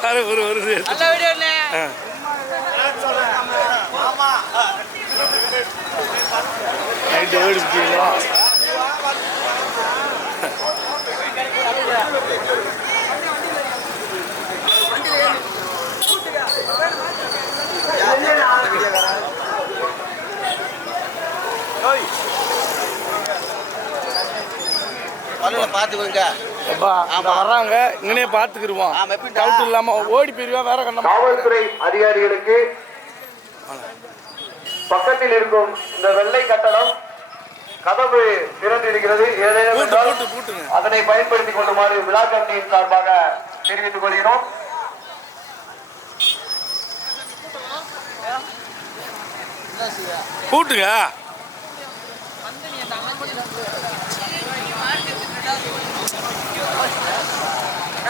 வர ஒரு ஆ. நைட்டு ஓடி பிடிச்சிங்களா பார்த்துக்கோங்க எப்பா வர்றாங்க. இங்கனே எப்படிடா? டவுட் இல்லாம ஓடி போயிருவா வேற கண்ணம் காவல்துறை அதிகாரிகளுக்கு பக்கத்தில் இருக்கும் இந்த வெள்ளை கட்டடம் கதவு திறந்திருக்கிறது. ஏதேனும் அதனை பயன்படுத்திக் கொள்ளுமாறு விழா கமிட்டியின் சார்பாக தெரிவித்துக் கொள்கிறோம். பூட்டுங்க.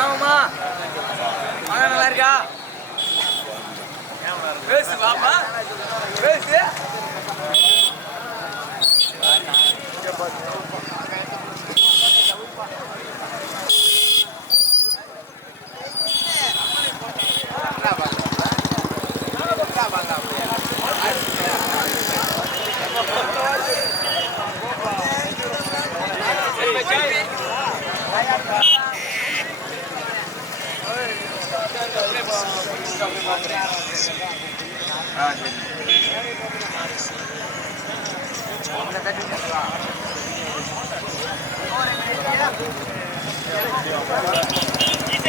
ஆமாம்மா. மகன் நல்லா இருக்கா? பேசு வாமா பேசு.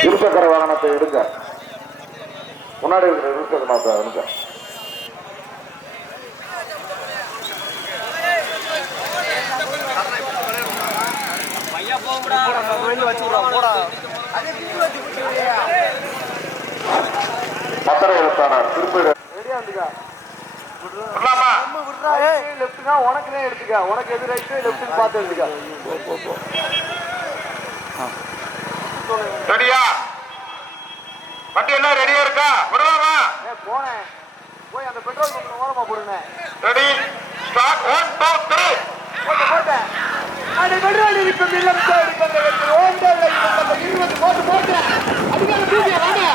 இருசக்கர வாகனத்தை எடுங்க. முன்னாடி இருக்கிற இருசக்கர வாகனத்தை எடுங்க. பத்திர எழுத்தாளர் திருப்பி லெப்ட்னா உனக்குனே எடுத்துக்க. உனக்கு எது ரைட்டு லெப்ட்னு பார்த்து எடுத்துக்க. ரெடியா வண்டி எல்லாம் ரெடியா இருக்கா? விடலாமா? போனேன். போய் அந்த பெட்ரோல் பங்க் ஓரமா போடுங்க ready start one two three போட்டு போட்டேன். அந்த பெட்ரோல் இருக்கும் ஓண்டல்ல இருந்த இருபது போட்டு போட்டேன் அதுக்காக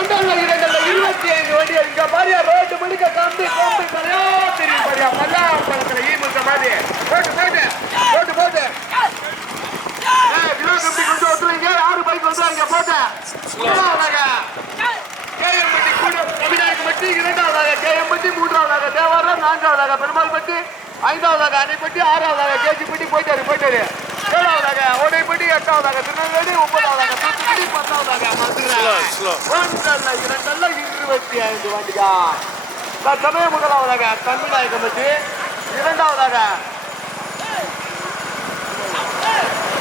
ஒன்றல்ல இரண்டல்ல இருபத்தி ஐந்து வண்டி இங்க பாரியா ரோட்டு முழுக்க கம்பி கம்பி பழையா தெரியும் பாரியா மல்லா பழத்துல ஈ முழுக்க மாதிரி. போட்டு போட்டு போட்டு போட்டு. வினோத் கம்பி கொஞ்சம் ஒத்துறீங்க யாரு பைக் வந்துறாங்க போட்டேன் கேஎம்பட்டி கூட அபிநாயகம்பட்டி இரண்டாவதாக கேஎம்பட்டி மூன்றாவதாக தேவாரம் நான்காவதாக பெருமாள்பட்டி ஐந்தாவதாக அணைப்பட்டி ஆறாவதாக கேஜிப்பட்டி போயிட்டாரு போயிட்டாரு. ஏழாவதாக ஓடைப்பட்டி எட்டாவதாக திருநெல்வேலி ஒன்பதாவதாக தூத்துக்குடி பத்தாவதாக மதுரை. ஒன்றல்ல இரண்டல்ல இருபத்தி ஐந்து வண்டியா தற்சமய முதலாவதாக தமிழ்நாயகம்பட்டி இரண்டாவதாக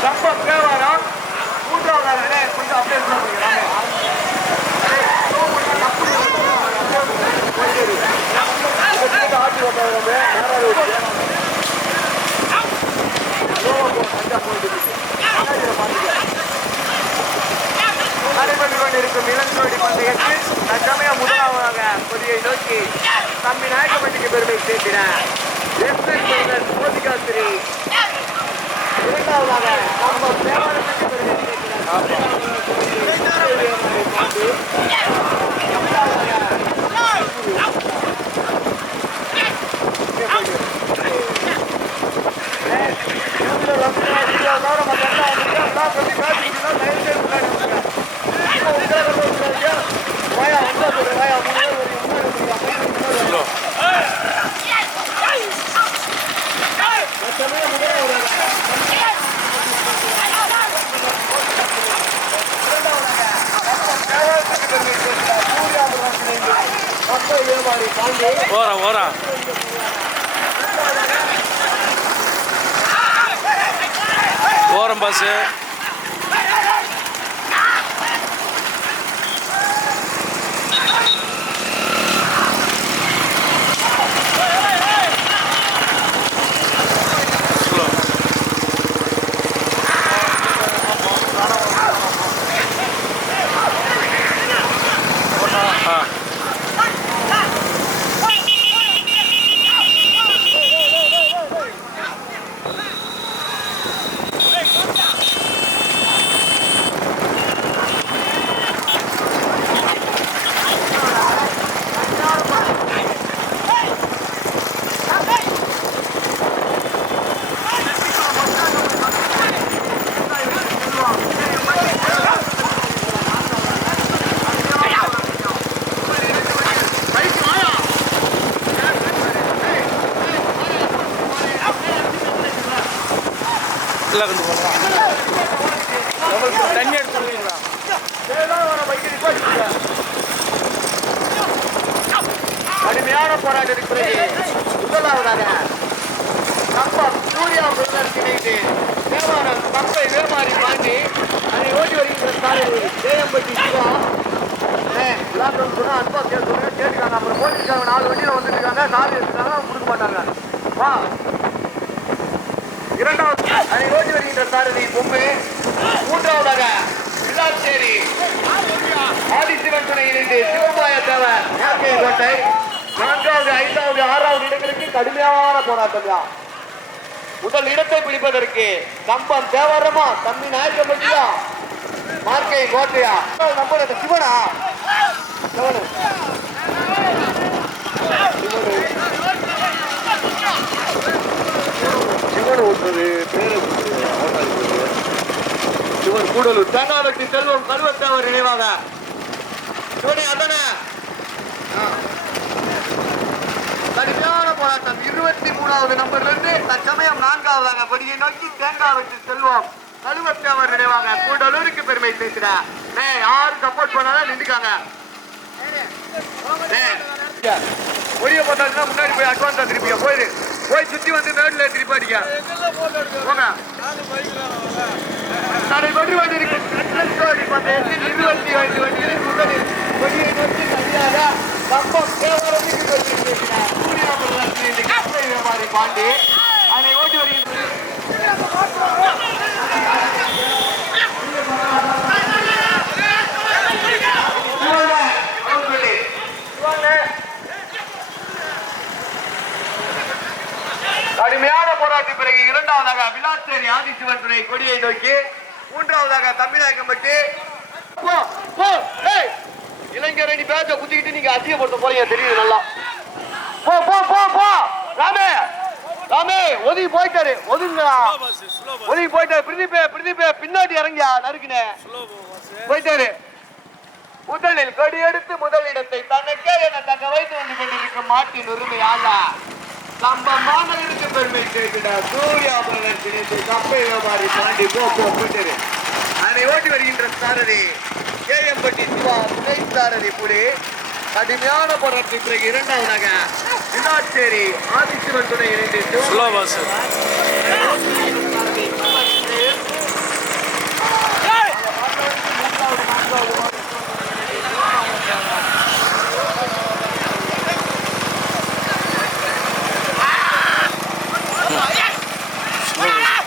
சம்பம் தேவாரம் மூன்றாவதாக அண்ணே, கொஞ்சம் அப்படியே சொல்லுங்க ராமே. நடைபெற்றுக் கொண்டிருக்கும் இளஞ்சோடி பந்தயத்தில் தற்சமயம் முதலாவதாக பொதியை நோக்கி தம்பி நாயக்கம்பட்டிக்கு பெருமை சேர்க்கிறார் Bayağı böyle bayağı எல்லாம் கொண்டு போகலாம். நம்மளுக்கு தண்ணி எடுத்து விடுவீங்களா கடுமையான போராட்டம் இருக்கிறது முதலாவதாக நம்ம சூர்யா பிரதர்ஷினிக்கு தேவாரம் பக்கை வேமாறி வாங்கி அதை ஓட்டி வருகின்ற சாலையில் ஜெயம்பட்டி சிவா. எல்லாரும் சொன்னா அன்பா கேட்டு கேட்டுக்காங்க. அப்புறம் போலீஸ்காரன் நாலு வண்டியில் வந்துருக்காங்க நாலு எடுத்துட்டாங்க. கொடுக்க மாட்டாங்க. வா. இரண்டாவது அதை ஓட்டி வருகின்ற சாரதி பொம்மை. மூன்றாவதாக வில்லாச்சேரி ஆதிசிவன் துணை இணைந்து சிவபாய தேவர் இயற்கை கோட்டை. நான்காவது ஐந்தாவது ஆறாவது இடங்களுக்கு கடுமையான போராட்டம் தான். முதல் இடத்தை பிடிப்பதற்கு கம்பம் தேவாரமா தம்பி நாயக்கப்பட்டியா மார்க்கை கோட்டையா. நம்பர் சிவனா சிவனு? சிவனு. சிவன் ஒருத்தர் பேரை சிவன் கூடலூர். தேங்காவட்டி செல்வம் கருவத்தேவர் நினைவாக. சிவனே அதானே கடுமையான போராட்டம். இருபத்தி மூணாவது நம்பர்ல இருந்து தற்சமயம் நான்காவதாக படியை நோக்கி தேங்காவட்டி செல்வம் கருவத்தேவர் நினைவாக. கூடலூருக்கு பெருமை சேர்க்கிறார் யாரு சப்போர்ட் பண்ணாலும் நின்றுக்காங்க. ஒளிய போட்டாச்சுன்னா முன்னாடி போய் அட்வான்ஸா திருப்பிங்க போயிரு. போய் சுத்தி வந்து மேடில் திருப்பி அடிக்க போங்க. நடைபெற்று கொண்டிருக்கும் கட்டளை பந்தயத்தில் இருபத்தி ஐந்து வண்டிகளில் நோக்கி தனியாக கம்பம் தேவரத்துக்கு கொண்டிருக்கிறார் சூர்யா வியாபாரி பாண்டி அதனை ஓட்டி வருகின்ற சிவங்க, அவர்களே. சிவங்க. கடுமையான பிறகு இரண்டாவதாக விளாச்சேரி ஆதிசிவன் துணை கொடியை நோக்கி மூன்றாவதாக தமிழகம்பட்டு போ போ ஏய் இளைஞரை பேச்ச குத்திக்கிட்டு நீங்க அதிகப்படுத்த போறீங்க தெரியுது நல்லா. போ போ போ போ. ராமே ராமே ஒதுங்கி போயிட்டாரு ஒதுங்கடா. ஒதுங்கி போயிட்டாரு. பிரதீபே பிரதீபே பின்னாடி இறங்கியா நறுக்குனே? போயிட்டாரு. முதலில் கொடி எடுத்து முதலிடத்தை தனக்கே என தக்க வைத்து வந்து கொண்டிருக்கும் மாட்டின் உரிமை ஆளா சம்பமானவருக்கு பெருமை சேர்க்கிறார் சூர்யா பிரதர் கப்பை வியாபாரி பாண்டி போ போ அதை ஓட்டி வருகின்ற சாரதி கேஎம்பட்டி சிவா துணை சாரதி புலி. கடுமையான போராட்டத்தின் பிறகு இரண்டாவதாக வினாச்சேரி ஆதிசிவன் துணை இணைந்து சிவா ஸ்லோ பஸ்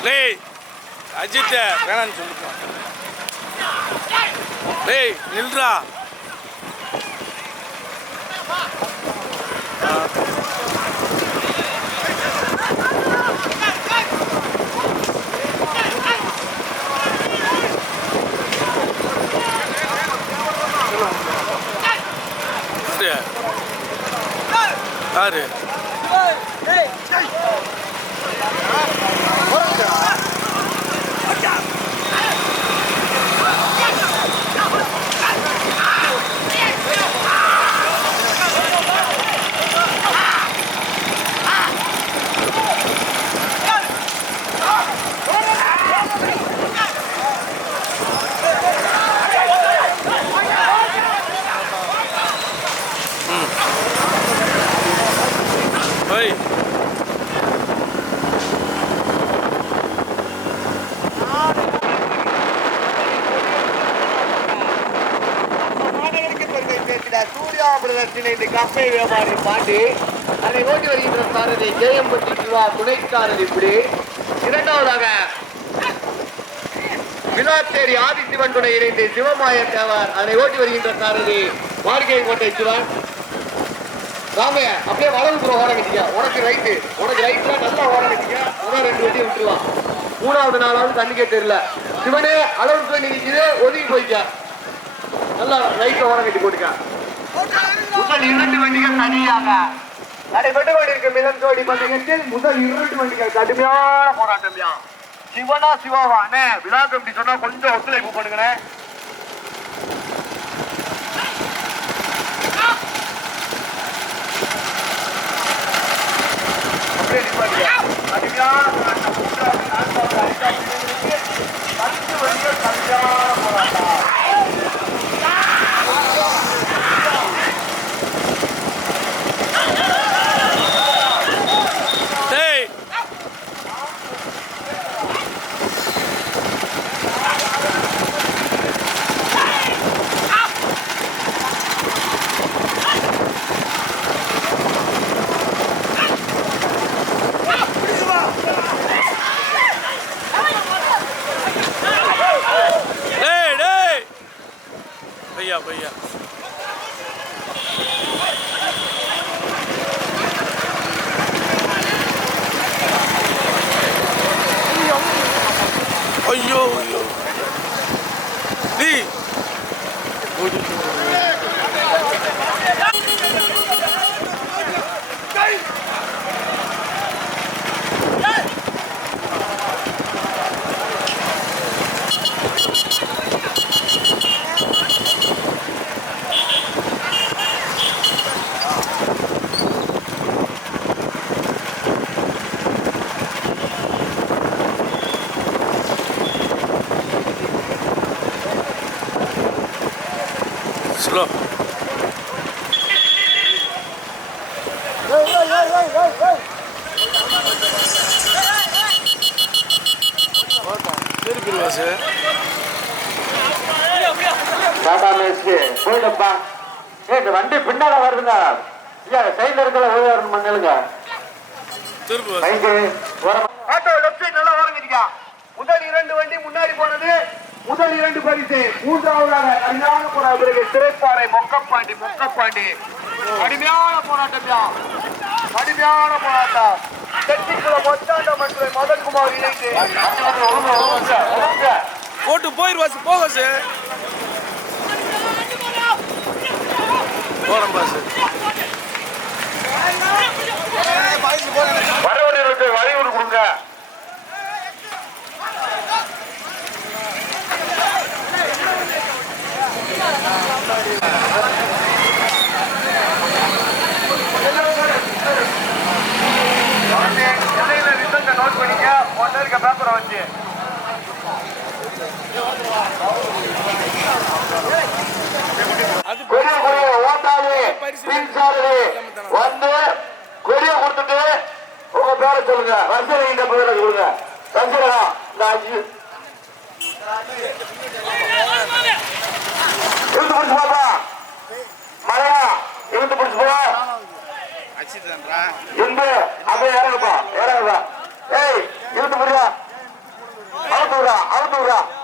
லேய் அஜித் வேணான்னு சொல்லுப்பா. டேய் நில்றா. யாரு ஓய் மாணவருக்கு பெருமை சேர்க்கிறார் சூர்யா பிரதர்ஷன் இந்த கப்பை வியாபாரி பாண்டி அதை ஓட்டி வருகின்ற சாரதி ஜெயம்பட்டி சிவா துணை சாரதி இப்படி இரண்டாவதாக விழாச்சேரி ஆதிசிவன் துணை இணைந்து சிவமாய தேவர். அதை ஓட்டி வருகின்ற சாரதி வாழ்க்கை கோட்டை சிவன். ராமே அப்படியே வளர்ந்து புறம் ஓரம் கட்டிக்க. உனக்கு ரைட்டு உனக்கு ரைட்ல நல்லா ஓரம் கட்டிக்க. முதல் ரெண்டு வட்டி விட்டுருவான் மூணாவது நாளாவது கண்ணுக்கே தெரியல. சிவனே அளவுக்கு போய் ஒதுங்கி போய்க்க. நல்லா ரைட்ல ஓரம் கட்டி போட்டுக்க. முதல் இரண்டு வண்டிகள் தனியாக. நடைபெற்று கொண்டிருக்கும் மிதன் ஜோடி பந்தயத்தில் முதல் இரண்டு வண்டிகள் கடுமையான போராட்டம் தான் சிவனா சிவாவானே விழா கமிட்டி சொன்னா கொஞ்சம் ஒத்துழைப்பு பண்ணுங்கண்ணே அப்படியே கடுமையான போராட்டம். மூன்றாவது நான்காவது ஐந்தாவது பத்து வண்டிகள் கடுமையான போராட்டம் ஐயோ ஐயோ டேய் ஸ்லோ திருப்பி வாசு டாடா மேஸ்க்கு போயிட்டப்பா ஏய் இந்த வண்டி பின்னால வருதுங்க. ஐயா சைடுல இருக்கல ஓய்வாரன் மண்ணுங்க திருப்பி ஆட்டோ லெஃப்ட் சைடு நல்லா ஓரங்கிட்டீங்க முதல் இரண்டு வண்டி முன்னாடி போனது. முதல் இரண்டு பரிசு மூன்றாவதாக அருமையான போராட்ட பிறகு சிறைப்பாறை மொக்கப்பாண்டி மொக்கப்பாண்டி. கடுமையான போராட்டம் கடுமையான போராட்டம். தெற்கிக்குள்ள மொத்தாண்ட மற்றும் மதன்குமார் இணைந்து. போட்டு போயிரு வாசு போ வாசு. போறேன் பாசு வரவர்களுக்கு பேப்பரை வச்சு. கொடிய கொடிய ஓட்டாளி வந்து கொடிய கொடுத்துட்டு உங்க பேரை சொல்லுங்க. ரசனை இந்த பேரை கொடுங்க ரசனா இந்த அஞ்சு. இழுத்து பிடிச்சு பாப்பா. மழையா இழுத்து பிடிச்சு போ. இன்பு அப்படியே இறங்குப்பா இருபத்தி மூணு ரூபா. அறுபது ரூபா. அறுபது ரூபா.